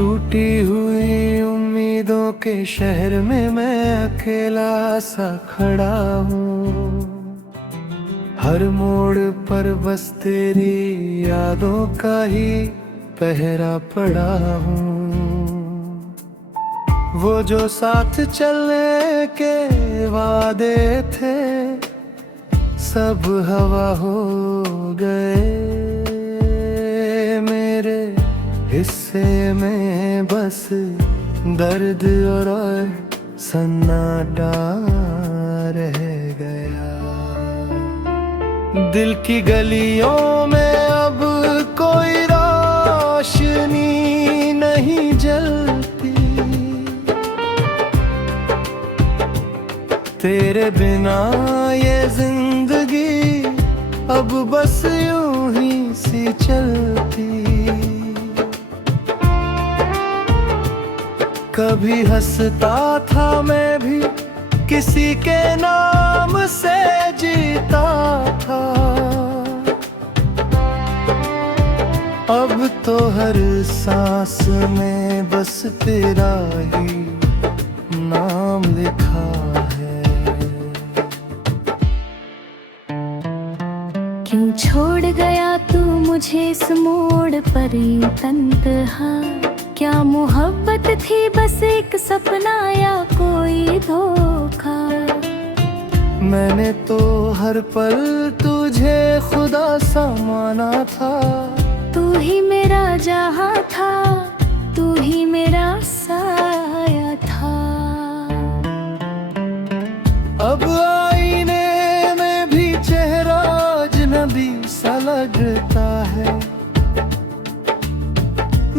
टूटी हुई उम्मीदों के शहर में मैं अकेला सा खड़ा हूँ। हर मोड़ पर बस तेरी यादों का ही पहरा पड़ा हूँ। वो जो साथ चलने के वादे थे सब हवा हो गए। मेरे हिस्से में बस दर्द और सन्नाटा रह गया। दिल की गलियों में अब कोई रोशनी नहीं जलती। तेरे बिना ये जिंदगी अब बस यूं ही सी चलती। कभी हंसता था मैं भी किसी के नाम से जीता था। अब तो हर सांस में बस तेरा ही नाम लिखा है। क्यों छोड़ गया तू मुझे इस मोड़ पर यूं तन्हा। क्या मोहब्बत थी बस एक सपना या कोई धोखा। मैंने तो हर पल तुझे खुदा सा माना था। तू ही मेरा जहां था, तू ही मेरा साया था। अब आईने में भी चेहरा अजनबी सा लगता है।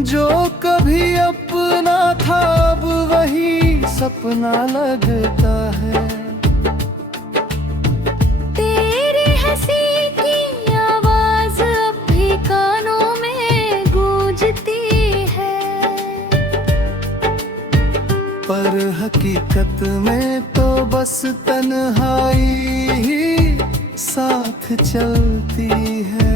जो कभी अपना था अब वही सपना लगता है। तेरी हंसी की आवाज अब भी कानों में गूंजती है। पर हकीकत में तो बस तन्हाई ही साथ चलती है।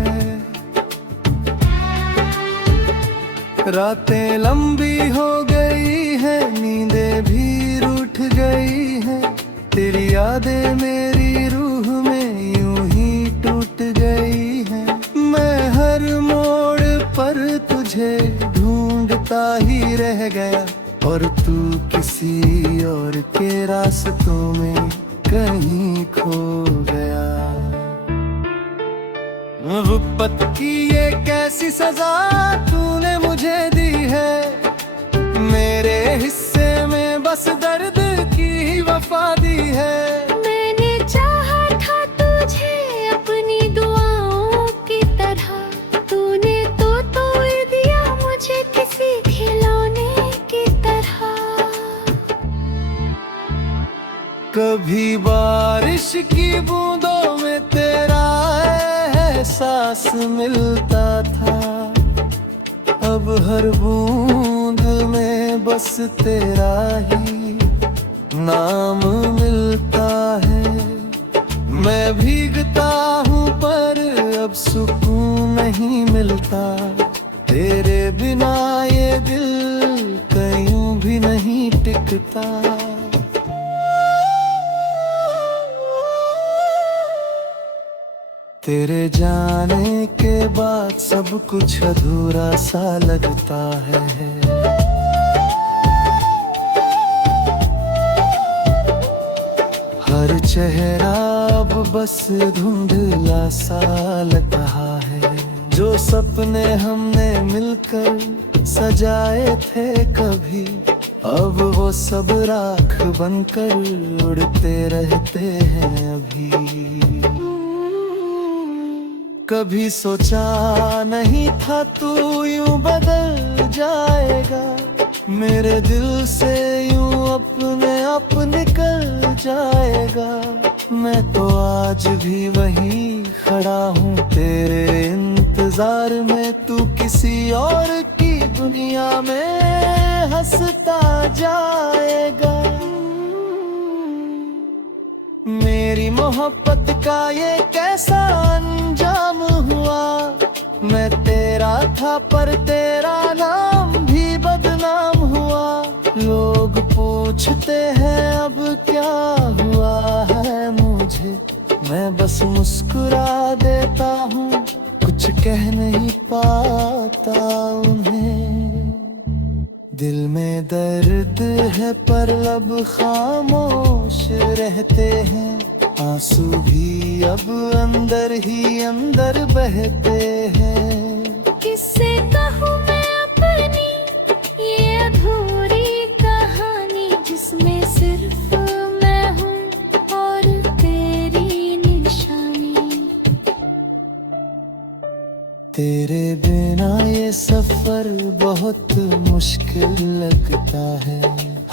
रातें लंबी हो गई है, नींदें भी रूठ गई है। तेरी यादें मेरी रूह में यूं ही टूट गई है। मैं हर मोड़ पर तुझे ढूंढता ही रह गया और तू किसी और के रास्तों में कहीं खो गया। गुर्बत की ये कैसी सजा तूने मुझे दी है। मेरे हिस्से में बस दर्द की ही वफा दी है। मैंने चाहा था तुझे अपनी दुआओं की तरह। तूने तो तोड़ दिया मुझे किसी खिलौने की तरह। कभी बारिश की बूंदों में तेरा एहसास मिलता था। अब हर बूंद में बस तेरा ही नाम मिलता है। मैं भीगता हूँ पर अब सुकून नहीं मिलता। तेरे बिना ये दिल कहीं भी नहीं टिकता। तेरे जाने के बाद सब कुछ अधूरा सा लगता है। हर चेहरा अब बस धुंधला सा लग रहा है। जो सपने हमने मिलकर सजाए थे कभी, अब वो सब राख बनकर उड़ते रहते हैं अभी। कभी सोचा नहीं था तू यूं बदल जाएगा। मेरे दिल से यूं अपने आप निकल जाएगा। मैं तो आज भी वहीं खड़ा हूँ तेरे इंतजार में। तू किसी और की दुनिया में हंसता जाएगा। मेरी मोहब्बत का ये कैसा अंजाम हुआ। मैं तेरा था पर तेरा नाम भी बदनाम लोग पूछते हैं अब क्या हुआ है मुझे, मैं बस मुस्कुरा देता हूँ, कुछ कह नहीं पाता उन्हें। दिल में दर्द है पर लब खामोश रहते हैं, आंसू भी अब अंदर ही अंदर बहते हैं। किससे कहूँ मैं अपनी ये अधूरी कहानी, जिसमें सिर्फ मैं हूँ और तेरी निशानी। तेरे बिना ये सफर बहुत मुश्किल लगता है,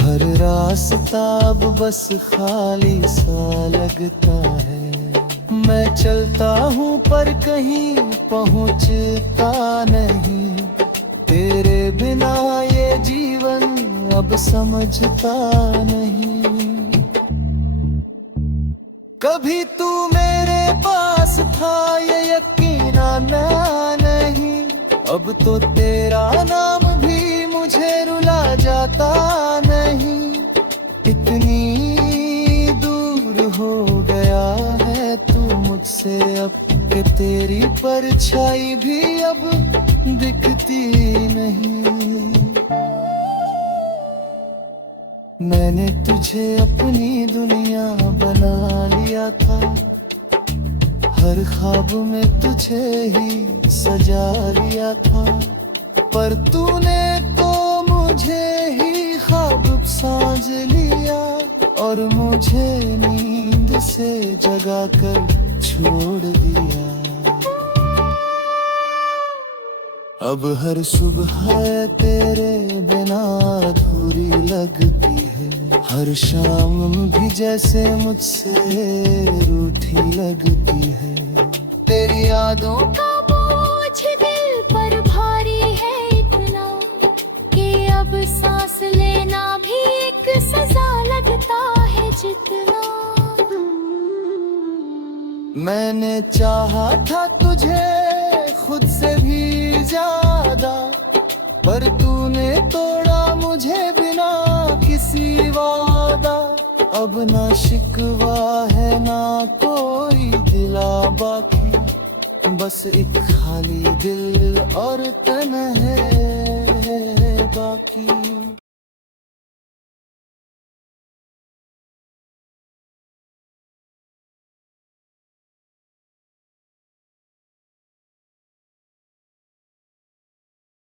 हर रास्ता अब बस खाली सा लगता है। मैं चलता हूँ पर कहीं पहुँचता नहीं, तेरे बिना ये जीवन अब समझता नहीं। कभी तू मेरे पास था ये यकीन आना नहीं, अब तो तेरा नाम भी मुझे रुला जाता नहीं। इतनी दूर हो गया है तू मुझसे अब कि तेरी परछाई भी अब दिखती नहीं। मैंने तुझे अपनी दुनिया बना लिया था, हर ख्वाब में तुझे ही सजा लिया था, पर तूने तो मुझे ही ख्वाब साज लिया और मुझे नींद से जगा कर छोड़ दिया। अब हर सुबह तेरे बिना अधूरी लगती है, हर शाम भी जैसे मुझसे रूठी लगती है। तेरी यादों का बोझ दिल पर भारी है इतना कि अब सांस लेना भी एक सजा लगता है जितना। मैंने चाहा था तुझे खुद से भी ज्यादा, पर तूने तोड़ा मुझे बिना किसी वादा। अब ना शिकवा है ना कोई दिला बाकी, बस एक खाली दिल और तन है बाकी।